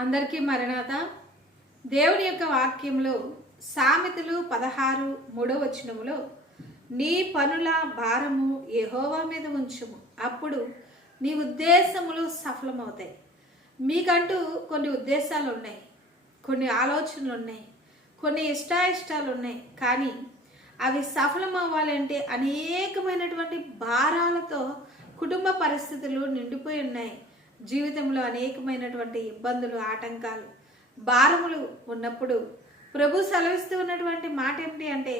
అందరికీ మరణాత. దేవుని యొక్క వాక్యంలో సామెతలు 16:3 నీ పనుల భారము యెహోవా మీద ఉంచుము, అప్పుడు నీ ఉద్దేశములు సఫలమవుతాయి. మీకంటూ కొన్ని ఉద్దేశాలు ఉన్నాయి, కొన్ని ఆలోచనలు ఉన్నాయి, కొన్ని ఇష్టాయిష్టాలు ఉన్నాయి. కానీ అవి సఫలం అవ్వాలంటే అనేకమైనటువంటి భారాలతో కుటుంబ పరిస్థితులు నిండిపోయి ఉన్నాయి. జీవితంలో అనేకమైనటువంటి ఇబ్బందులు, ఆటంకాలు, భారములు ఉన్నప్పుడు ప్రభు సెలవిస్తూ ఉన్నటువంటి మాట ఏమిటి అంటే,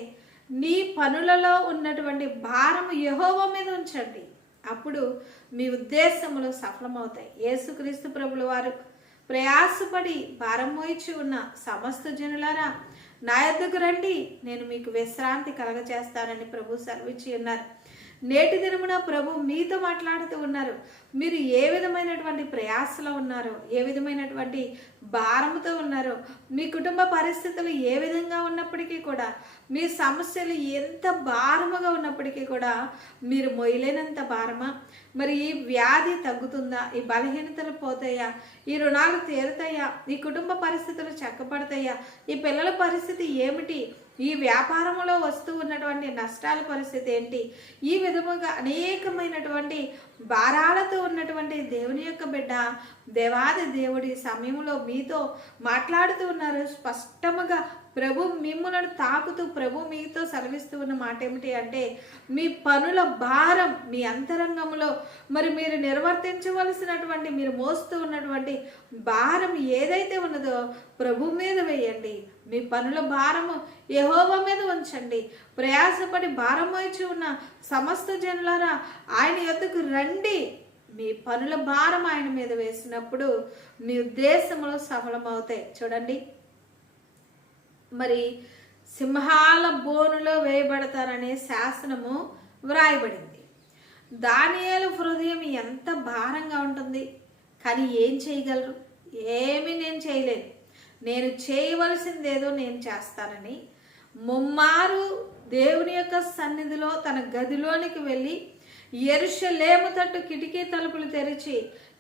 నీ పనులలో ఉన్నటువంటి భారము యెహోవా మీద ఉంచండి, అప్పుడు మీ ఉద్దేశములు సఫలమవుతాయి. యేసుక్రీస్తు ప్రభుల వారు ప్రయాసపడి భారం మోయిచి ఉన్న సమస్త జనులారా నా యొద్దకు రండి, నేను మీకు విశ్రాంతి కలగచేస్తానని ప్రభు సెలవిచ్చి ఉన్నారు. నేటి దినమున ప్రభు మీతో మాట్లాడుతూ ఉన్నారు. మీరు ఏ విధమైనటువంటి ప్రయాసలో ఉన్నారో, ఏ విధమైనటువంటి భారముతో ఉన్నారో, మీ కుటుంబ పరిస్థితులు ఏ విధంగా ఉన్నప్పటికీ కూడా, మీ సమస్యలు ఎంత భారముగా ఉన్నప్పటికీ కూడా, మీరు మొయ్యలేనంత భారమా? మరి ఈ వ్యాధి తగ్గుతుందా? ఈ బలహీనతలు పోతాయా? ఈ రుణాలు తీరుతాయా? ఈ కుటుంబ పరిస్థితులు చక్కబడతాయా? ఈ పిల్లల పరిస్థితి ఏమిటి? ఈ వ్యాపారంలో వస్తూ ఉన్నటువంటి నష్టాల పరిస్థితి ఏంటి? ఈ విధముగా అనేకమైనటువంటి భారాలతో ఉన్నటువంటి దేవుని యొక్క బిడ్డ, దేవాది దేవుడి సమయంలో మీతో మాట్లాడుతూ ఉన్నారు. స్పష్టముగా ప్రభు మిమ్ములను తాకుతూ ప్రభు మీతో సెలవిస్తూ ఉన్న మాట ఏమిటి అంటే, మీ పనుల భారం మీ అంతరంగంలో మరి మీరు నిర్వర్తించవలసినటువంటి, మీరు మోస్తూ ఉన్నటువంటి భారం ఏదైతే ఉన్నదో ప్రభు మీద వేయండి. మీ పనుల భారము యెహోవా మీద ఉంచండి. ప్రయాసపడి భారం మోయిచి ఉన్న సమస్త జనులారా ఆయన యొద్దకు రండి. మీ పనుల భారం ఆయన మీద వేసినప్పుడు మీ ఉద్దేశములు సఫలమవుతాయి. చూడండి, మరి సింహాల బోనులో వేయబడతారనే శాసనము వ్రాయబడింది. దానియేలు హృదయం ఎంత భారంగా ఉంటుంది, కానీ ఏం చేయగలరు? ఏమీ నేను చేయలేను, నేను చేయవలసిందేదో నేను చేస్తానని ముమ్మారు దేవుని యొక్క సన్నిధిలో తన గదిలోనికి వెళ్ళి యెరూషలేము తట్టు కిటికీ తలుపులు తెరిచి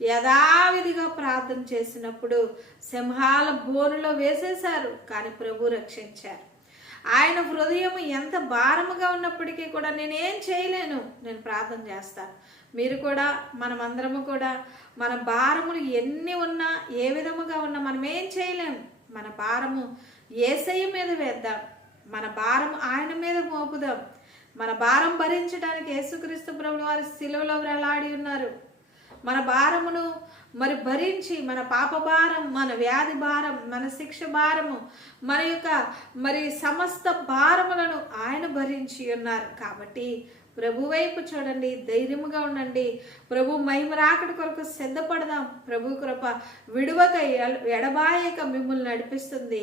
యథావిధిగా ప్రార్థన చేసినప్పుడు సింహాల బోనులో వేసేశారు, కానీ ప్రభు రక్షించారు. ఆయన హృదయం ఎంత భారముగా ఉన్నప్పటికీ కూడా నేనేం చేయలేను, నేను ప్రార్థన చేస్తాను. మీరు కూడా, మనమందరము కూడా మన భారములు ఎన్ని ఉన్నా, ఏ విధముగా ఉన్నా మనం ఏం చేయలేము. మన భారము యేసయ్య మీద వేద్దాం, మన భారం ఆయన మీద మోపుదాం. మన భారం భరించడానికి యేసుక్రీస్తు ప్రభువు వారు శిలువలో వేలాడి ఉన్నారు. మన భారమును మరి భరించి, మన పాప భారం, మన వ్యాధి భారం, మన శిక్ష భారము, మన యొక్క మరి సమస్త భారములను ఆయన భరించి ఉన్నారు. కాబట్టి ప్రభు వైపు చూడండి, ధైర్యముగా ఉండండి. ప్రభు మహిమ రాకడ కొరకు సిద్ధపడదాం. ప్రభు కృప విడువక ఎడబాయక మిమ్మల్ని నడిపిస్తుంది.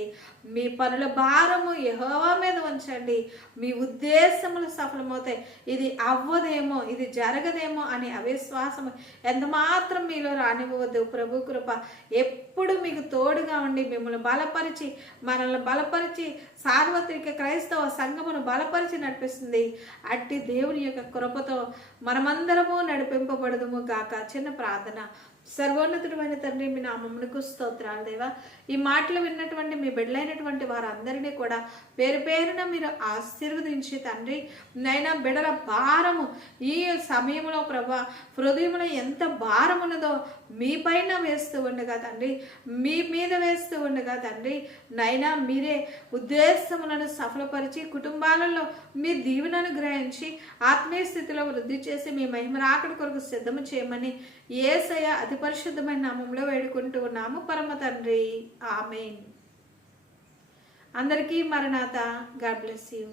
మీ పనుల భారము యెహోవా మీద ఉంచండి, మీ ఉద్దేశములు సఫలమవుతాయి. ఇది అవ్వదేమో, ఇది జరగదేమో అనే అవిశ్వాసము ఎంత మాత్రం మీలో రానివ్వవద్దు. ప్రభు కృప ఎప్పుడు మీకు తోడుగా ఉండి మిమ్మల్ని బలపరిచి, మనల్ని బలపరిచి, సార్వత్రిక క్రైస్తవ సంఘమును బలపరిచి నడిపిస్తుంది. అట్టి దేవుని యొక్క కృపతో మనమందరము నడిపింపబడదుము గాక. చిన్న ప్రార్థన. సర్వోన్నతుడైన తండ్రి, మీ నామమునకు స్తోత్రాలు దేవా. ఈ మాటలు విన్నటువంటి మీ బిడ్డలైనటువంటి వారందరినీ కూడా పేరు పేరున మీరు ఆశీర్వదించి తండ్రి, నైనా బిడ్డల భారము ఈ సమయంలో ప్రభా హృదయంలో ఎంత భారం ఉన్నదో మీ పైన వేస్తూ ఉండగా తండ్రి, మీ మీద వేస్తూ ఉండగా తండ్రి, నైనా మీరే ఉద్దేశములను సఫలపరిచి కుటుంబాలలో మీ దీవెనను గ్రహించి ఆత్మీయ స్థితిలో వృద్ధి చేసి మీ మహిమ రాకడ కొరకు సిద్ధము చేయమని యేసయ్య అతి పరిశుద్ధమైన నామంలో వేడుకుంటూ ఉన్నాము పరమ తండ్రి. ఆమేన్. అందరికీ మరణాత. God bless you.